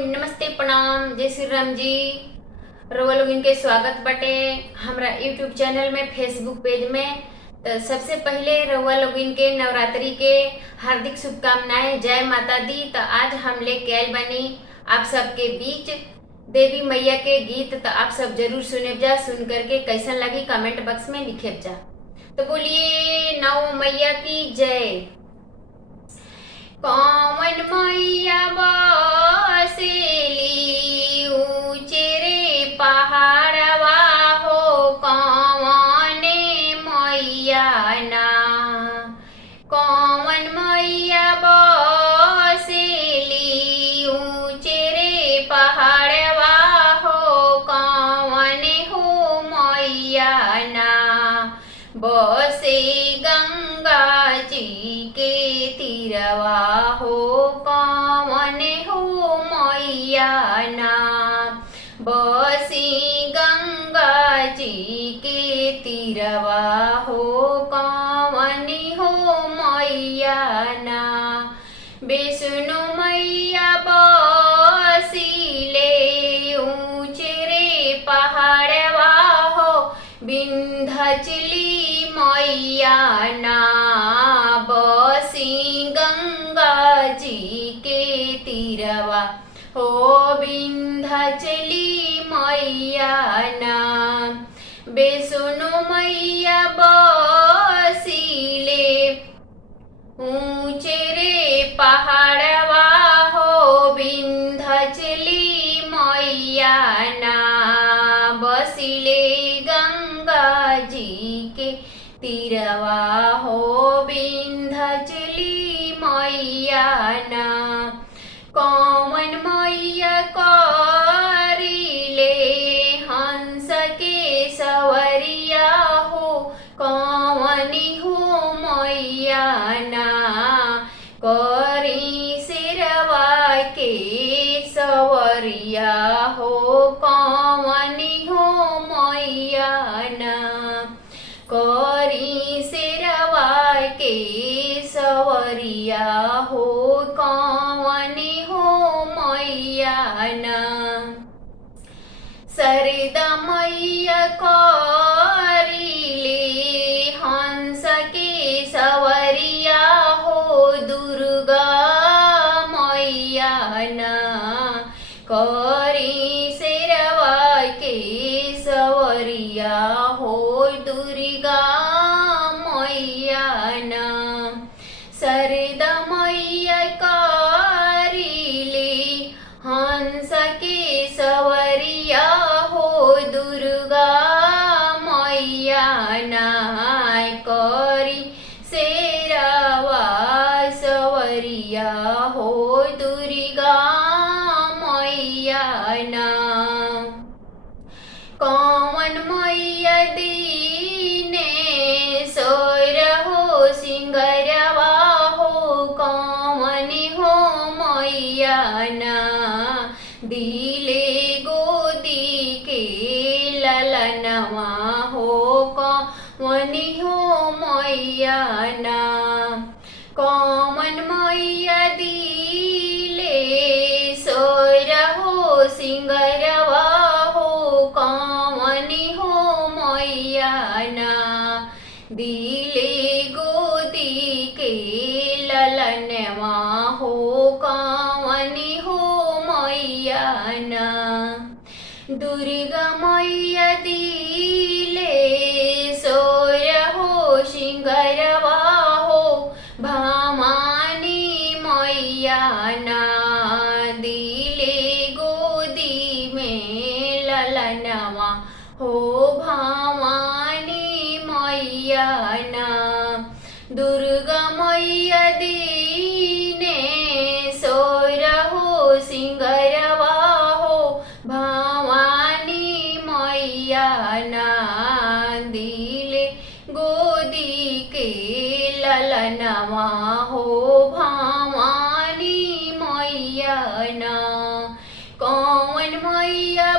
नमस्ते प्रणाम जय श्री राम जी। रउआ लोग इनके स्वागत बटे हमरा यूट्यूब चैनल में, फेसबुक पेज में। तो सबसे पहले रउआ लोग इनके नवरात्रि के हार्दिक शुभकामनाएं, जय माता दी। तो आज हम लेके आए बनी आप सबके बीच देवी मैया के गीत। तो आप सब जरूर सुने जा, सुन करके कैसन लगी कमेंट बॉक्स में लिखे जा। तो बोलिए नौ मैया की जय। कौन मैया बसेली ऊंचे रे पहाड़वा हो, कौन मैया ना। कौन मैया बसेली ऊंचे रे पहाड़वा हो, कौन हो मैया ना। बसे गंगा जी के तीरवा हो, कौन हो मैया ना। बसी गंगा जी के तीरवा हो, कौन हो मैया ना। विष्णु मैया बसीले ऊंचे रे पहाड़वा हो, विंध्याचली मैया ना। बसी गंगा जी के तीरवा हो, विंध्याचली मैया ना। विष्णु मैया बसीले ऊंचे रे पहाड़वा हो, विंध्याचली मैया ना। बसीले गंगा जी के तीरवा हो, विंध्याचली मैया ना। कौन मैया करिले हंस के सवरिया हो, कौन हो मैया ना। करी सिरवा के सवरिया हो, कौन हो मैया ना। करी सिरवा के सवरिया हो, कौन हो मैया ना। सरदा मैया करिले हंस के सवरिया हो, दुर्गा मैया ना। करी सिरवा के सवरिया हो, दुर्गा मैया ना। सरदा मैया करिले हंस के सवरिया हो, दुर्गा मैया ना। करी शेरवा सवरिया हो, दुर्गा मैया ना। कौन मैया दीने सोर हो सिंगरवा हो, कौन हो मैया ना। दिले गोदी के ललनवा हो, कौन हो मैया ना। कौन मैया दिले सोर हो सिंगरवा हो, कौन हो मैया ना। दिले गोदी के ललनवा हो, कौन हो मैया ना। दुर्गा मैया दिले सोर हो सिंगरवा हो, भामानी मैया ना। दिले गोदी में ललनवा हो, भामानी मैया ना। दुर्गा मैया दीने सोर हो सिंगरवा हो, भामानी मैया ना। दिले गोदी के ललनवा हो, भामानी मैया ना। कौन मैया